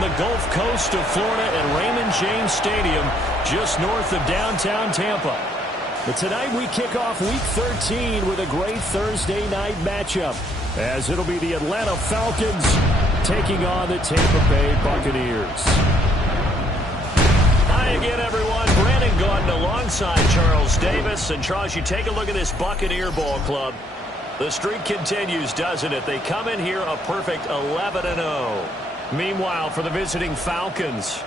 The Gulf Coast of Florida at Raymond James Stadium, just north of downtown Tampa. But tonight we kick off Week 13 with a great Thursday night matchup, as it'll be the Atlanta Falcons taking on the Tampa Bay Buccaneers. Hi again, everyone. Brandon Gaudin alongside Charles Davis. And Charles, you take a look at this Buccaneer ball club. The streak continues, doesn't it? They come in here a perfect 11-0. Meanwhile, for the visiting Falcons,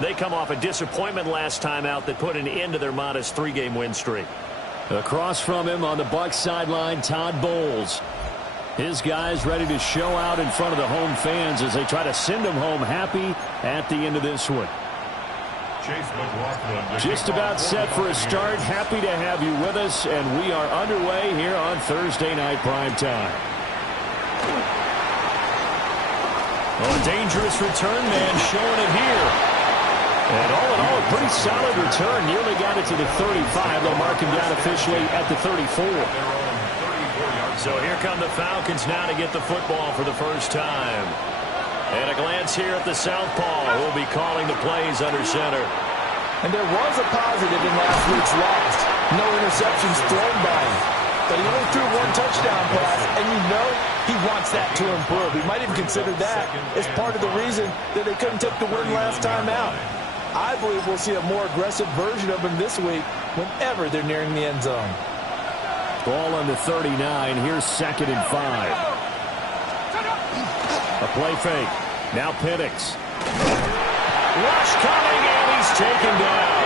they come off a disappointment last time out that put an end to their modest 3-game win streak. Across from him on the Bucs sideline, Todd Bowles. His guys ready to show out in front of the home fans as they try to send them home happy at the end of this one. Just about set for a start. Happy to have you with us, and we are underway here on Thursday Night Primetime. Oh, a dangerous return man showing it here. And all in all, a pretty solid return. Nearly got it to the 35. They'll mark him down officially at the 34. So here come the Falcons now to get the football for the first time. And a glance here at the southpaw, who will be calling the plays under center. And there was a positive in last week's loss. No interceptions thrown by him. But he only threw one touchdown pass, and you know he wants that to improve. He might even consider that as part of the reason that they couldn't take the win last time out. I believe we'll see a more aggressive version of him this week whenever they're nearing the end zone. Ball on the 39. Here's 2nd and 5. A play fake. Now Penix. Rush coming, and he's taken down.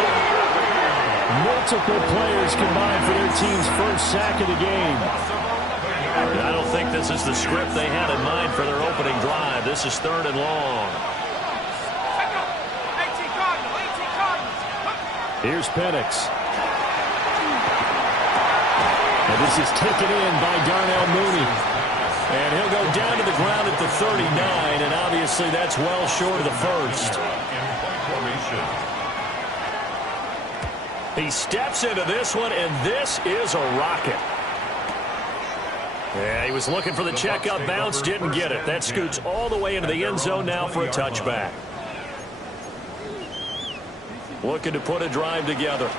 Multiple players combined for their team's first sack of the game. I don't think this is the script they had in mind for their opening drive. This is 3rd and long. Here's Penix. And this is taken in by Darnell Mooney. And he'll go down to the ground at the 39, and obviously that's well short of the first. He steps into this one, and this is a rocket. Yeah, he was looking for the checkup bounce, didn't get it. That scoots all the way into the end zone now for a touchback. Looking to put a drive together.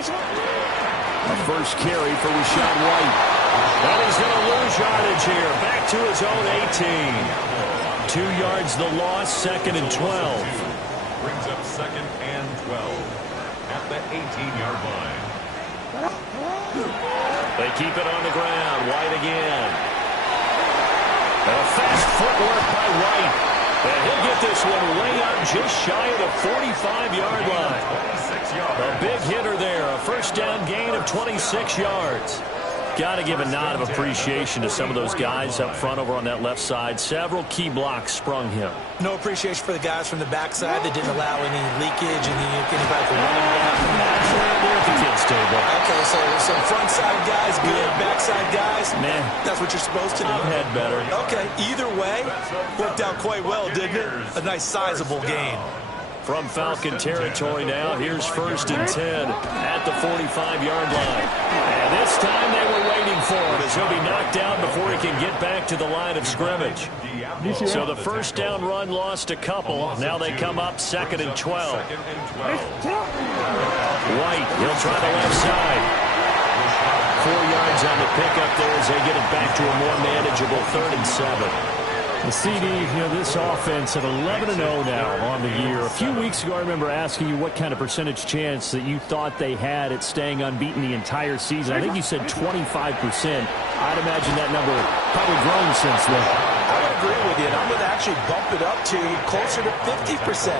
A first carry for Rachaad White. And he's going to lose yardage here. Back to his own 18. 2 yards the loss, 2nd and 12. Brings up 2nd and 12 at the 18-yard line. They keep it on the ground. White again. And a fast footwork by White. And he'll get this one way up just shy of the 45-yard line. A big hitter there. A first down gain of 26 yards. Got to give a nod of appreciation to some of those guys up front over on that left side. Several key blocks sprung him. No appreciation for the guys from the backside that didn't allow any leakage and anybody from running back from that. They're at the kids' table. Okay, so some front side guys, good. Backside guys, man, that's what you're supposed to do. I've had better. Okay, either way, worked out quite well, didn't it? A nice sizable gain. From Falcon territory now, here's 1st and 10 at the 45-yard line. And this time they were waiting for him as he'll be knocked down before he can get back to the line of scrimmage. So the first down run lost a couple. Now they come up 2nd and 12. White, he'll try the left side. 4 yards on the pickup there as they get it back to a more manageable 3rd and 7. The CD, this offense at 11-0 now on the year. A few weeks ago, I remember asking you what kind of percentage chance that you thought they had at staying unbeaten the entire season. I think you said 25%. I'd imagine that number probably grown since then. I would agree with you, and I'm going to actually bump it up to closer to 50%.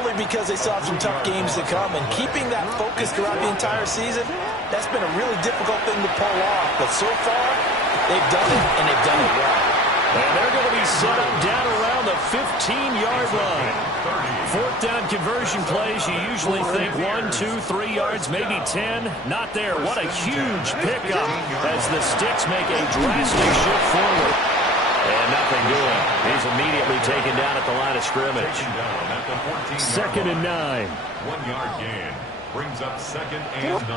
Only because they still have some tough games to come, and keeping that focus throughout the entire season, that's been a really difficult thing to pull off. But so far, they've done it, and they've done it well. And they're going to be set up down around the 15-yard line. 4th down conversion plays, you usually think 1, 2, 3 yards, maybe 10. Not there. What a huge pickup as the Sticks make a drastic shift forward. And nothing doing. He's immediately taken down at the line of scrimmage. 2nd and 9. 1-yard gain brings up 2nd and 9.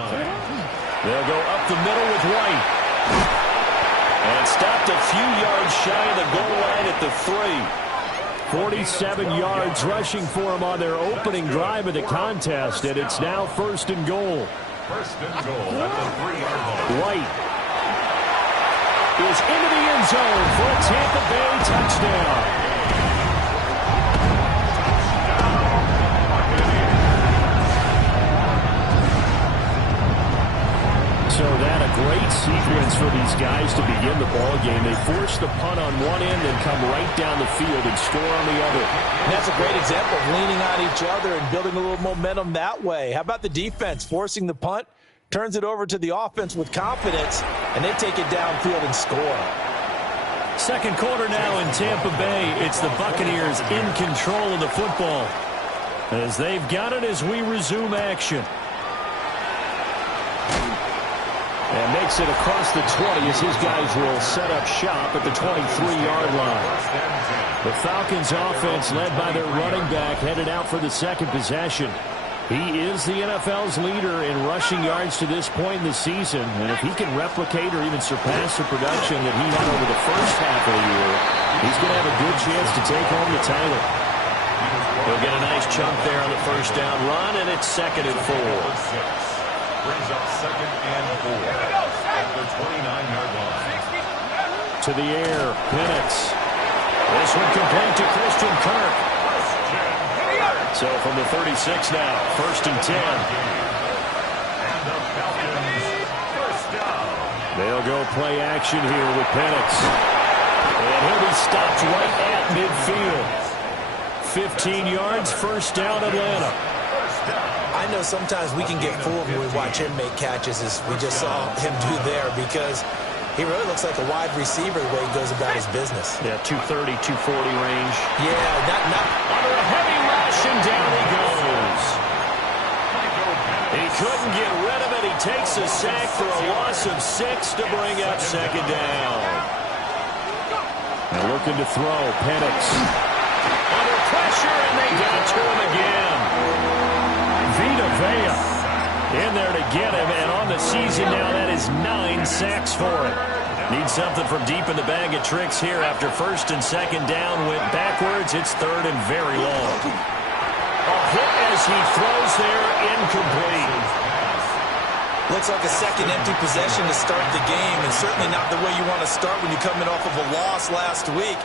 They'll go up the middle with White. And stopped a few yards shy of the goal line at the 3. 47 yards rushing for him on their opening drive of the contest, and it's now 1st and goal. 1st and goal at the 3-yard line. White is into the end zone for a Tampa Bay touchdown. So that a great sequence for these guys to begin the ball game. They force the punt on one end and come right down the field and score on the other. And that's a great example of leaning on each other and building a little momentum that way. How about the defense forcing the punt, turns it over to the offense with confidence, and they take it downfield and score. 2nd quarter now in Tampa Bay. It's the Buccaneers in control of the football as they've got it as we resume action. And makes it across the 20 as his guys will set up shop at the 23-yard line. The Falcons offense led by their running back headed out for the 2nd possession. He is the NFL's leader in rushing yards to this point in the season. And if he can replicate or even surpass the production that he had over the first half of the year, he's going to have a good chance to take home the title. He'll get a nice chunk there on the 1st down run, and it's 2nd and 4. Brings up 2nd and 4 at the 29-yard line. To the air, Penix. This one complete to Christian Kirk. So from the 36 now, 1st and 10. And the Falcons first down. They'll go play action here with Penix. And he'll be stopped right at midfield. 15 yards, 1st down Atlanta. I know sometimes we can get fooled when we watch him make catches, as we just saw him do there, because he really looks like a wide receiver the way he goes about his business. Yeah, 230, 240 range. Yeah, not under a heavy rush, and down he goes. He couldn't get rid of it. He takes a sack for a loss of 6 to bring up 2nd down. And looking to throw, Penix. Under pressure, and they got to him again. Vita Vea in there to get him, and on the season now, that is 9 sacks for him. Needs something from deep in the bag of tricks here after 1st and 2nd down went backwards. It's 3rd and very long. A hit as he throws there, incomplete. Looks like a 2nd empty possession to start the game, and certainly not the way you want to start when you're coming off of a loss last week.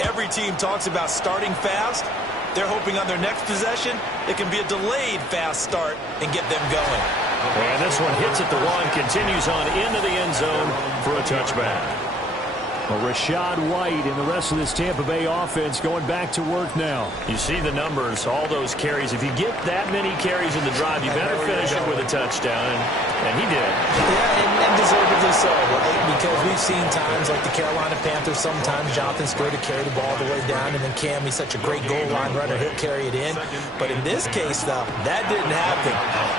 Every team talks about starting fast. They're hoping on their next possession, it can be a delayed fast start and get them going. And this one hits at the 1, continues on into the end zone for a touchback. Well, Rachaad White and the rest of this Tampa Bay offense going back to work now. You see the numbers, all those carries. If you get that many carries in the drive, you better finish it with a touchdown, and he did. Yeah, and deservedly so, because we've seen times like the Carolina Panthers, sometimes Jonathan Stewart to carry the ball all the way down, and then Cam, he's such a great goal line runner, he'll carry it in. But in this case, though, that didn't happen.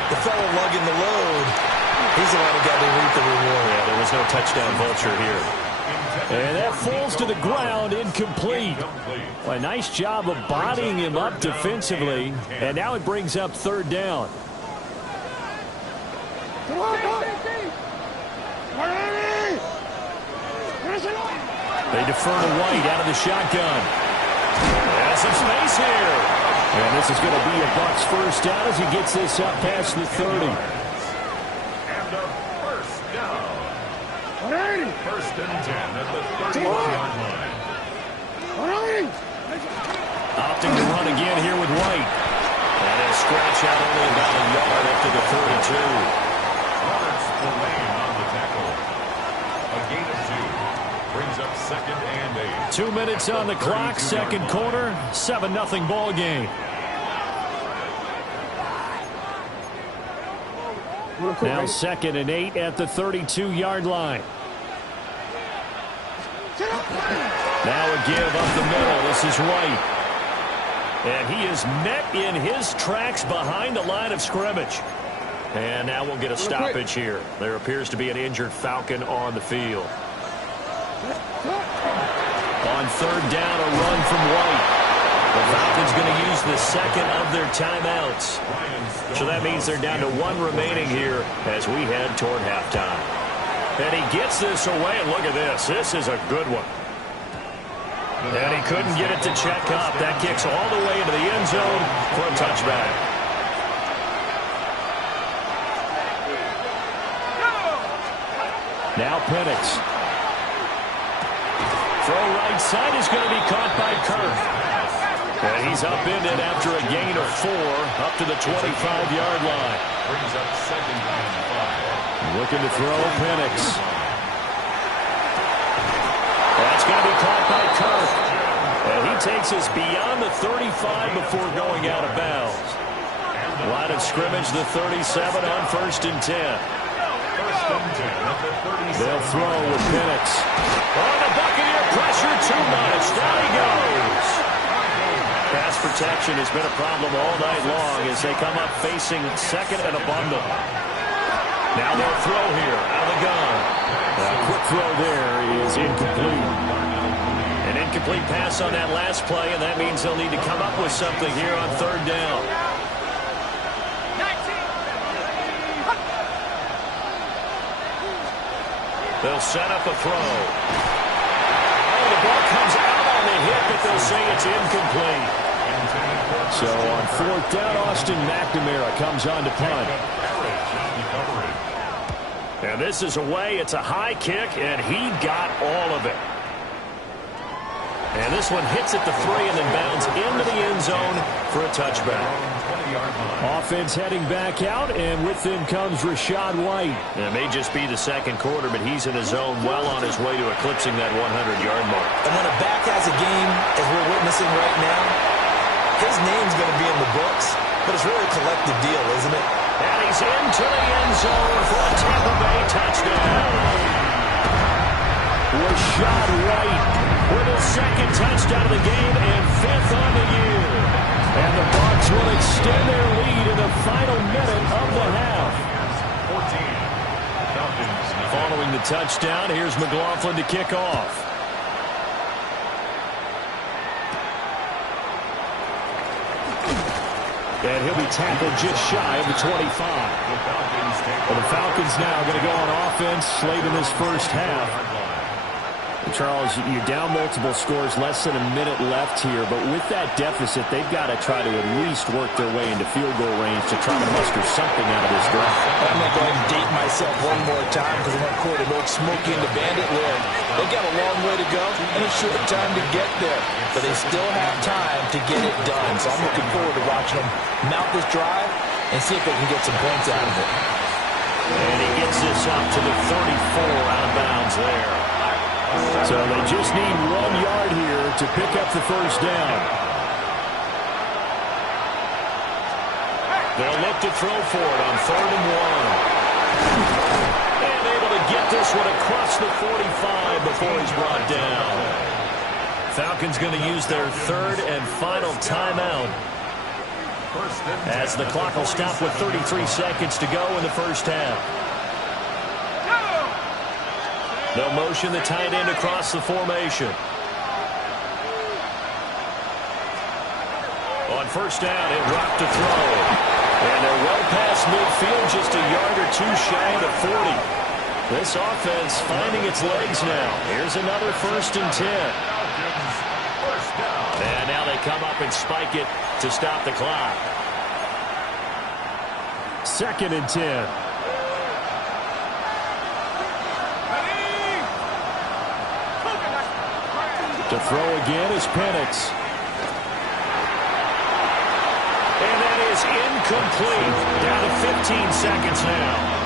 The fellow lugging the load, he's the one who got to reap the reward. Yeah, there was no touchdown vulture here. And that falls to the ground, incomplete. Well, a nice job of bodying him up defensively. And now it brings up 3rd down. They defer to White out of the shotgun. And some space here. And this is going to be a Bucs first down as he gets this up past the 30. And a first down. First and 10 at the 31-yard line. Opting to run again here with White. And he'll scratch out only about a yard after the 32. Roberts the lane on the tackle. A gain of 2. Brings up second and 8. 2 minutes on the clock, second quarter, 7-0 ball game. Now second and 8 at the 32-yard line. Now a give up the middle. This is White. And he is met in his tracks behind the line of scrimmage. And now we'll get a stoppage here. There appears to be an injured Falcon on the field. On third down, a run from White. The Falcons going to use the second of their timeouts. So that means they're down to 1 remaining here as we head toward halftime. And he gets this away, and look at this. This is a good one. And he couldn't get it to check up. That kicks all the way into the end zone for a touchback. Now Penix. Throw right side is going to be caught by Kirk. And he's upended after a gain of 4 up to the 25-yard line. Brings up second and 5. Looking to throw Penix. That's going to be caught by Kirk. And he takes us beyond the 35 before going out of bounds. Line of scrimmage, the 37 on first and 10. First and 10 at the 37. They'll throw with Penix. Oh, the Buccaneer pressure too much. Down he goes. Pass protection has been a problem all night long as they come up facing second and a bundle. Now they'll throw here out of the gun. A quick throw there is incomplete. An incomplete pass on that last play, and that means they'll need to come up with something here on third down. They'll set up a throw. Oh, the ball comes out on the hit, but they'll say it's incomplete. So on fourth down, Austin McNamara comes on to punt. And this is away. It's a high kick, and he got all of it. And this one hits at the 3 and then bounds into the end zone for a touchback. Offense heading back out, and with them comes Rachaad White. It may just be the second quarter, but he's in his zone well on his way to eclipsing that 100-yard mark. And when a back has a game, as we're witnessing right now, his name's going to be in the books, but it's really a collective deal, isn't it? And he's into the end zone for a Tampa Bay touchdown. Rachaad White with his second touchdown of the game and 5th on the year. And the Bucs will extend their lead in the final minute of the half. 14. Following the touchdown, here's McLaughlin to kick off. And he'll be tackled just shy of the 25. Well, the Falcons now going to go on offense late in this first half. Charles, you're down multiple scores, less than a minute left here, but with that deficit, they've got to try to at least work their way into field goal range to try to muster something out of this drive. I'm going to go ahead and date myself one more time because I'm going to quote an old Smokey and the Bandit lyric. They've got a long way to go and a short time to get there, but they still have time to get it done. So I'm looking forward to watching them mount this drive and see if they can get some points out of it. And he gets this up to the 34 out of bounds there. So they just need 1 yard here to pick up the first down. They'll look to throw for it on 3rd and 1. And able to get this one across the 45 before he's brought down. Falcons going to use their 3rd and final timeout as the clock will stop with 33 seconds to go in the first half. They'll motion the tight end across the formation. On first down, he'll drop to throw. And they're well past midfield, just a yard or two shy of the 40. This offense finding its legs now. Here's another 1st and 10. And now they come up and spike it to stop the clock. 2nd and 10. To throw again is Penix. And that is incomplete. Down to 15 seconds now.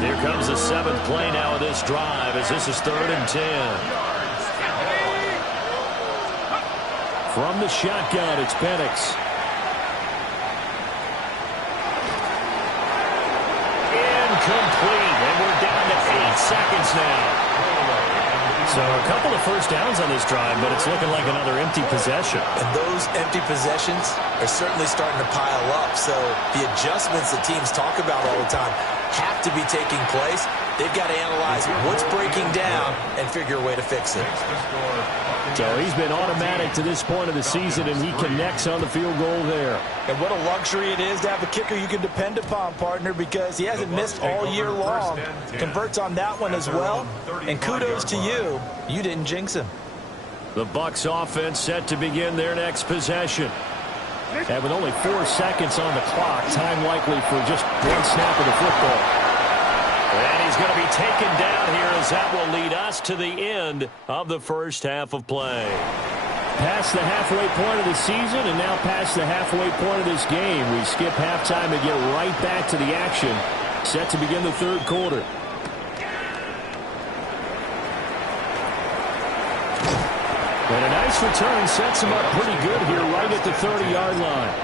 Here comes the 7th play now of this drive as this is 3rd and 10. From the shotgun, it's Penix. Incomplete. And we're down to 8 seconds now. So a couple of first downs on this drive, but it's looking like another empty possession. And those empty possessions are certainly starting to pile up. So the adjustments that teams talk about all the time have to be taking place. They've got to analyze what's breaking down and figure a way to fix it. So he's been automatic to this point of the season, and he connects on the field goal there. And what a luxury it is to have a kicker you can depend upon, partner, because he hasn't missed all year long. Converts on that one as well. And kudos to you. You didn't jinx him. The Bucs offense set to begin their next possession. And with only 4 seconds on the clock, time likely for just one snap of the football. And he's going to be taken down here as that will lead us to the end of the first half of play. Past the halfway point of the season and now past the halfway point of this game. We skip halftime and get right back to the action. Set to begin the 3rd quarter. And a nice return sets him up pretty good here right at the 30-yard line.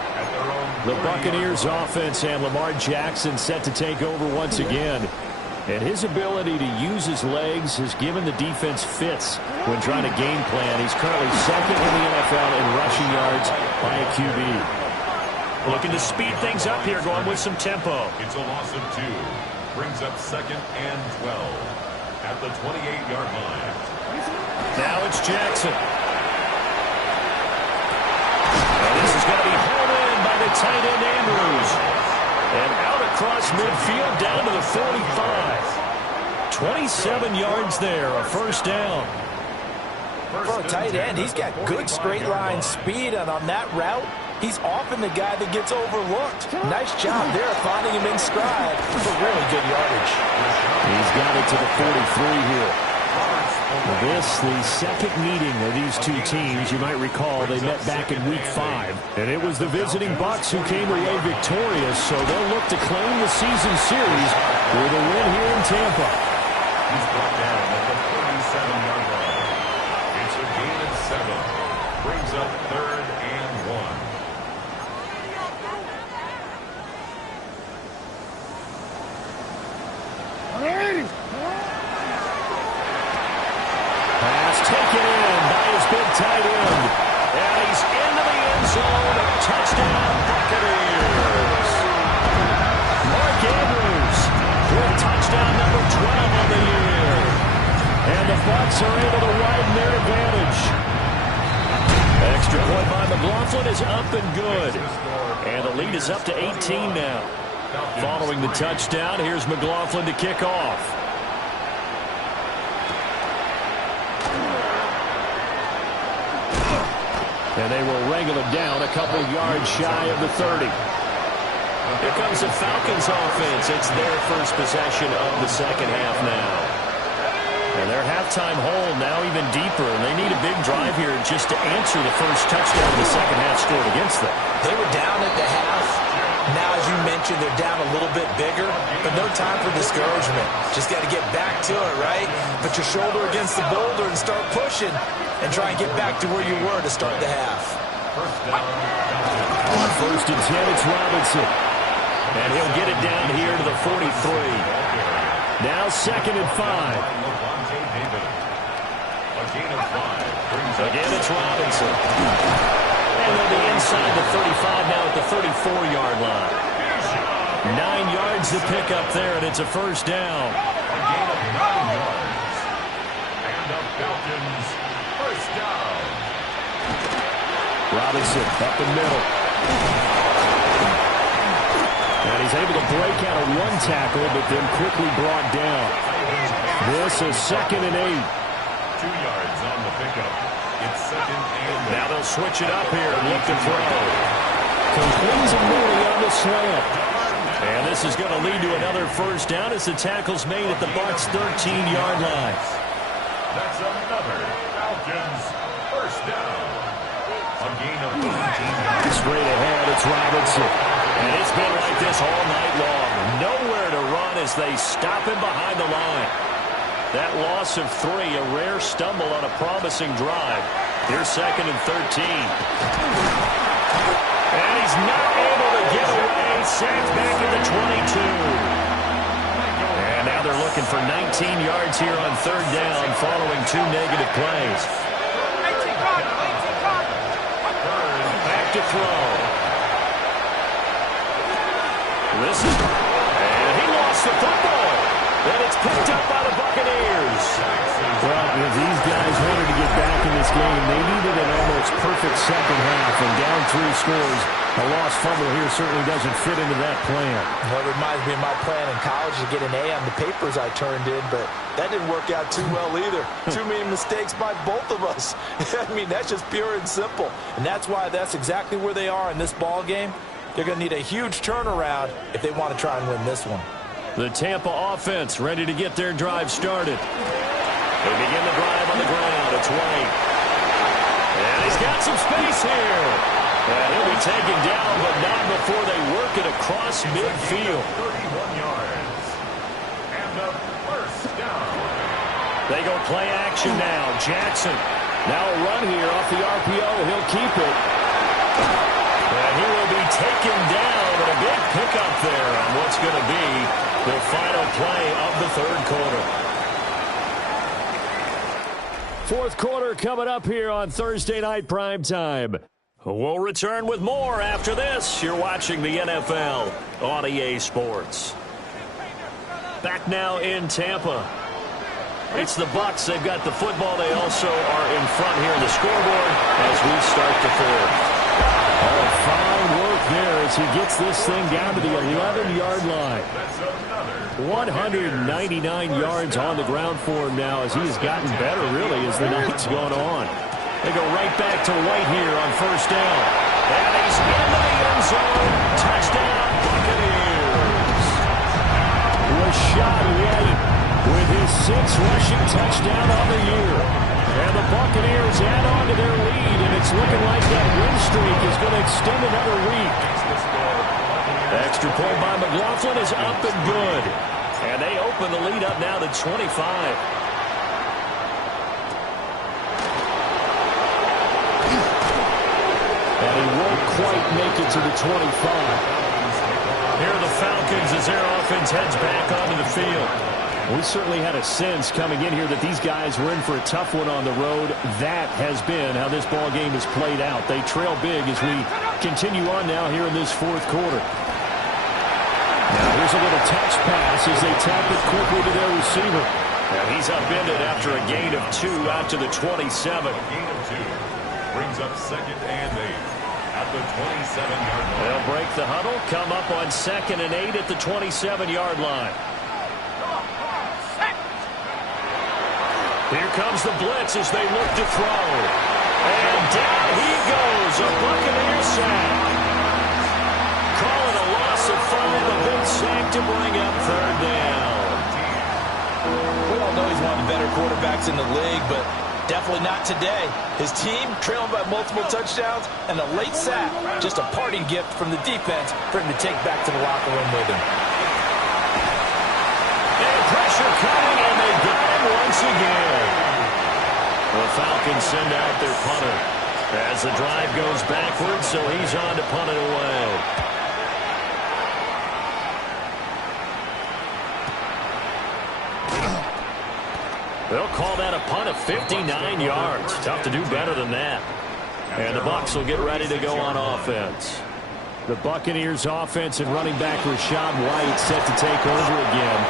The Buccaneers offense and Lamar Jackson set to take over once again. And his ability to use his legs has given the defense fits when trying to game plan. He's currently 2nd in the NFL in rushing yards by a QB. Looking to speed things up here, going with some tempo. It's a loss of 2. Brings up 2nd and 12 at the 28-yard line. Now it's Jackson. And this is going to be hauled in by the tight end Andrews. And out across midfield down to the 45. 27 yards there, a 1st down. For a tight end, he's got good straight line speed, and on that route, he's often the guy that gets overlooked. Nice job there finding him in stride for really good yardage. He's got it to the 43 here. This, the 2nd meeting of these two teams. You might recall they met back in Week 5. And it was the visiting Bucs who came away victorious, so they'll look to claim the season series with a win here in Tampa. He's brought down at the 37-yard line. It's a gain of 7. Brings up 3rd and 1. Pass taken in by his big tight end. And he's into the end zone. Touchdown, Buccaneers. Mark Andrews with touchdown number 12 on the year. And the Bucs are able to widen their advantage. Extra point by McLaughlin is up and good. And the lead is up to 18 now. Following the touchdown, here's McLaughlin to kick off. And they will wrangle him down a couple yards shy of the 30. Here comes the Falcons offense. It's their first possession of the second half now. And their halftime hole now even deeper. And they need a big drive here just to answer the first touchdown the second half scored against them. They were down at the half. Now, as you mentioned, they're down a little bit bigger, but no time for discouragement. Just got to get back to it, right? Put your shoulder against the boulder and start pushing and try and get back to where you were to start the half. On 1st and 10, it's Robinson. And he'll get it down here to the 43. Now 2nd and 5. Again, it's Robinson. And they'll be inside the 35 now at the 34-yard line. 9 yards to pick up there, and it's a 1st down. A gain of 9 yards. And the Falcons, 1st down. Robinson up the middle. And he's able to break out of one tackle, but then quickly brought down. This is 2nd and 8. 2 yards on the pickup. It's 2nd and 8. Now they'll switch it up here and look to throw. Completes it nearly on the slant. And this is going to lead to another first down as the tackle's made at the Bucs' 13-yard line. That's another Falcons first down. A gain of 13 yards. Straight ahead, it's Robinson. And it's been like this all night long. Nowhere to run as they stop him behind the line. That loss of 3, a rare stumble on a promising drive. Here's 2nd and 13. And he's not able to get away. Sacked back at the 22. And now they're looking for 19 yards here on 3rd down following 2 negative plays. Back to throw. This is, and he lost the football. And it's picked up by the Buccaneers. Well, if these guys wanted to get back in this game, they needed an almost perfect second half. And down 3 scores, a lost fumble here certainly doesn't fit into that plan. Well, it reminds me of my plan in college to get an A on the papers I turned in, but that didn't work out too well either. Too many mistakes by both of us. I mean, that's just pure and simple. And that's why that's exactly where they are in this ball game. They're going to need a huge turnaround if they want to try and win this one. The Tampa offense ready to get their drive started. They begin the drive on the ground. It's White. And he's got some space here. And he'll be taken down, but not before they work it across midfield. 31 yards. And a first down. They go play action now. Jackson. Now a run here off the RPO. He'll keep it. And he will be taken down. And a big pickup there on what's going to be the final play of the 3rd quarter. 4th quarter coming up here on Thursday Night Primetime. We'll return with more after this. You're watching the NFL on EA Sports. Back now in Tampa. It's the Bucs. They've got the football. They also are in front here in the scoreboard as we start the 4th. Oh, fine work there as he gets this thing down to the 11-yard line. 199 yards on the ground for him now as he has gotten better, really, as the night's gone on. They go right back to White here on first down. And he's in the end zone. Touchdown, Buccaneers. Rashad White with his 6th rushing touchdown on the year. And the Buccaneers add on to their lead, and it's looking like that win streak is going to extend another week. Extra point by McLaughlin is up and good. And they open the lead up now to 25. And he won't quite make it to the 25. Here are the Falcons as their offense heads back onto the field. We certainly had a sense coming in here that these guys were in for a tough one on the road. That has been how this ball game has played out. They trail big as we continue on now here in this 4th quarter. Now here's a little touch pass as they tap it quickly to their receiver. And he's upended after a gain of 2 out to the 27. Gain of 2 brings up 2nd and 8 at the 27-yard line. They'll break the huddle, come up on 2nd and 8 at the 27-yard line. Here comes the blitz as they look to throw. And down he goes, a Buccaneer sack. Call it a loss of 5, a big sack to bring up 3rd down. We all know he's one of the better quarterbacks in the league, but definitely not today. His team trailing by multiple touchdowns, and a late sack, just a parting gift from the defense for him to take back to the locker room with him. And pressure coming, and they got him once again. The Falcons send out their punter as the drive goes backwards, so he's on to punt it away. They'll call that a punt of 59 yards. Tough to do better than that. And the Bucs will get ready to go on offense. The Buccaneers offense and running back Rashad White set to take over again.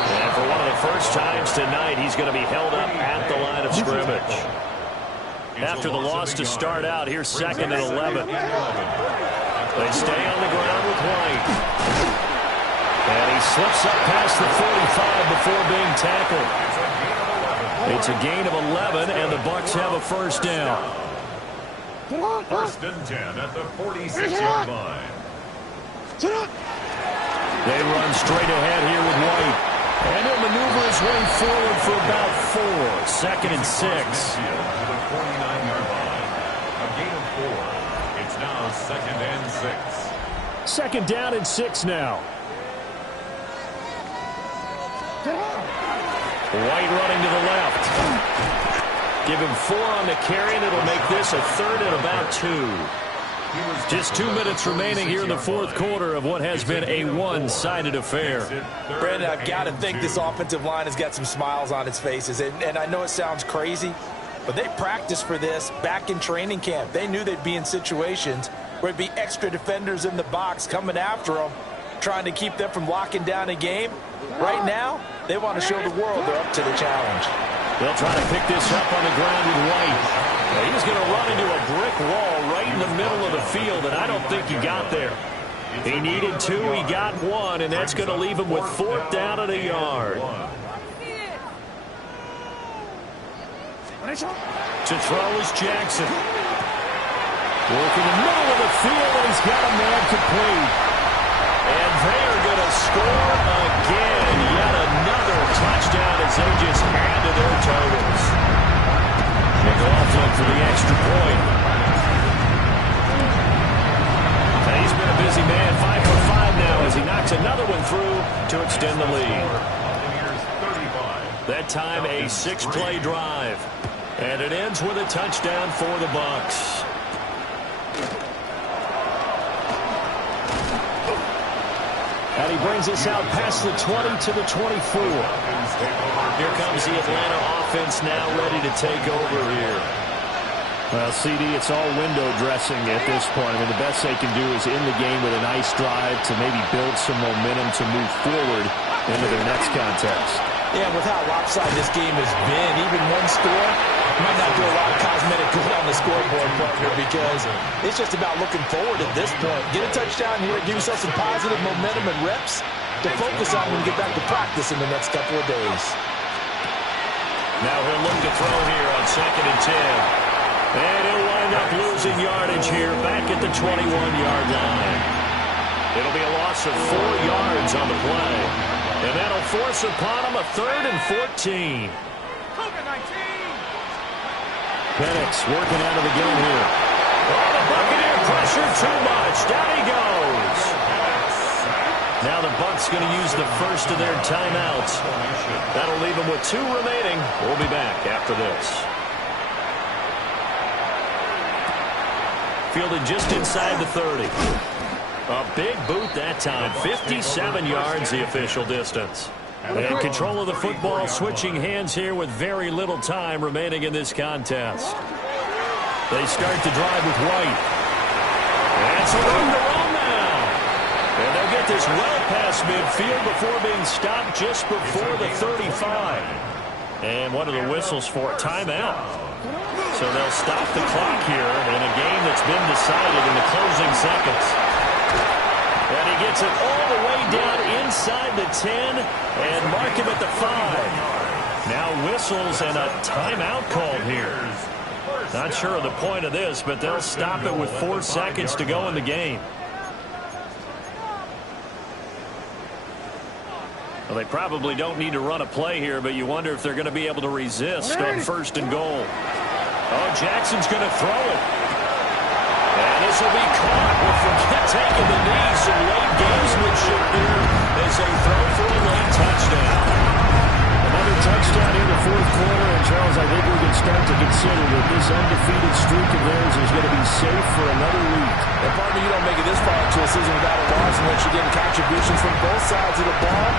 And for one of the first times tonight, he's going to be held up at the line of scrimmage. After the loss to start out, here's 2nd and 11. They stay on the ground with White. And he slips up past the 45 before being tackled. It's a gain of 11, and the Bucs have a first down. First and 10 at the 46-yard line. They run straight ahead here with White. And he'll maneuver his way forward for about 4. Second and 6. To the 49-yard line. A gain of 4. It's now second and 6. Second down and 6 now. White running to the left. Give him 4 on the carry, and it'll make this a third and about 2. Just 2 minutes remaining here in the fourth quarter of what has been a one-sided affair. Brandon, I've got to think this offensive line has got some smiles on its faces. And I know it sounds crazy, but they practiced for this back in training camp. They knew they'd be in situations where it'd be extra defenders in the box coming after them, trying to keep them from locking down a game. Right now, they want to show the world they're up to the challenge. They'll try to pick this up on the ground with White. He's going to run into a brick wall right in the middle of the field, and I don't think he got there. He needed 2, he got 1, and that's going to leave him with 4th down and a yard. To throw is Jackson. Working the middle of the field, and he's got a man complete. And they are going to score again. Yet another touchdown as they just add to their totals. McLaughlin for the extra point. And he's been a busy man, 5 for 5 now as he knocks another one through to extend the lead. That time a 6-play drive. And it ends with a touchdown for the Bucs. And he brings us out past the 20 to the 24. Here comes the Atlanta offense now ready to take over here. Well, CD, it's all window dressing at this point. I mean, the best they can do is in the game with a nice drive to maybe build some momentum to move forward into their next contest. Yeah, with how lopsided this game has been, even one score might not do a lot of cosmetic good on the scoreboard, partner, because it's just about looking forward at this point. Get a touchdown here, give yourself some positive momentum and reps to focus on when you get back to practice in the next couple of days. Now he'll look to throw here on second and 10. And he'll wind up losing yardage here back at the 21-yard line. It'll be a loss of 4 yards on the play. And that'll force upon him a 3rd and 14. Penix working out of the game here. Oh, the Buccaneer pressure too much. Down he goes. Now the Bucs going to use the first of their timeouts. That'll leave them with 2 remaining. We'll be back after this. Fielded just inside the 30. A big boot that time. 57 yards the official distance. And control of the football switching hands here with very little time remaining in this contest. They start the drive with White. That's a room to run now. And they'll get this well past midfield before being stopped just before the 35. And what are the whistles for? Timeout. So they'll stop the clock here in a game that's been decided in the closing seconds. And he gets it all the way down inside the 10 and mark him at the 5. Now whistles and a timeout called here. Not sure of the point of this, but they'll stop it with 4 seconds to go in the game. Well, they probably don't need to run a play here, but you wonder if they're going to be able to resist on 1st and goal. Oh, Jackson's going to throw it. And this will be caught with taking the knee. Some late gamesmanship here as they throw for a late touchdown. Another touchdown in the fourth quarter, and Charles, I think we can start to consider that this undefeated streak of theirs is going to be safe for another week. And partner, you don't make it this far into a season without a loss unless you're getting contributions from both sides of the ball,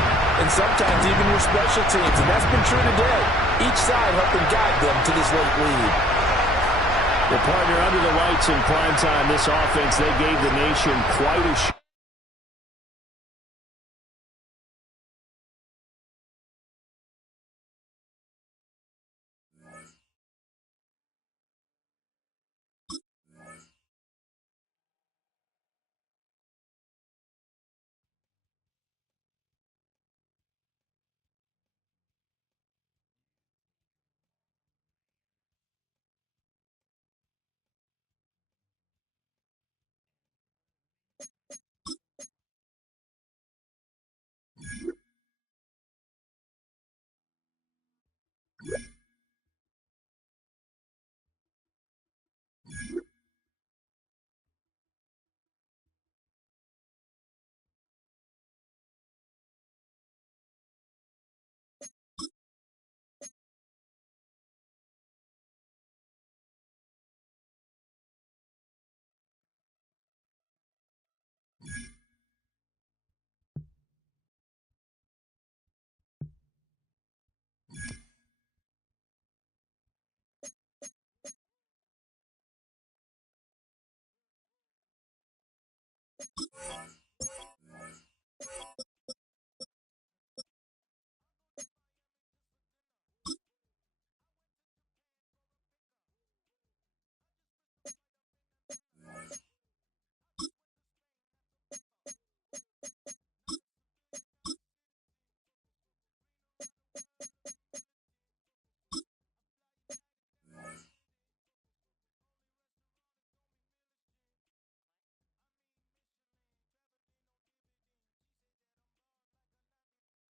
and sometimes even your special teams. And that's been true today. Each side helping guide them to this late lead. Well, partner, under the lights in prime time, this offense, they gave the nation quite a show.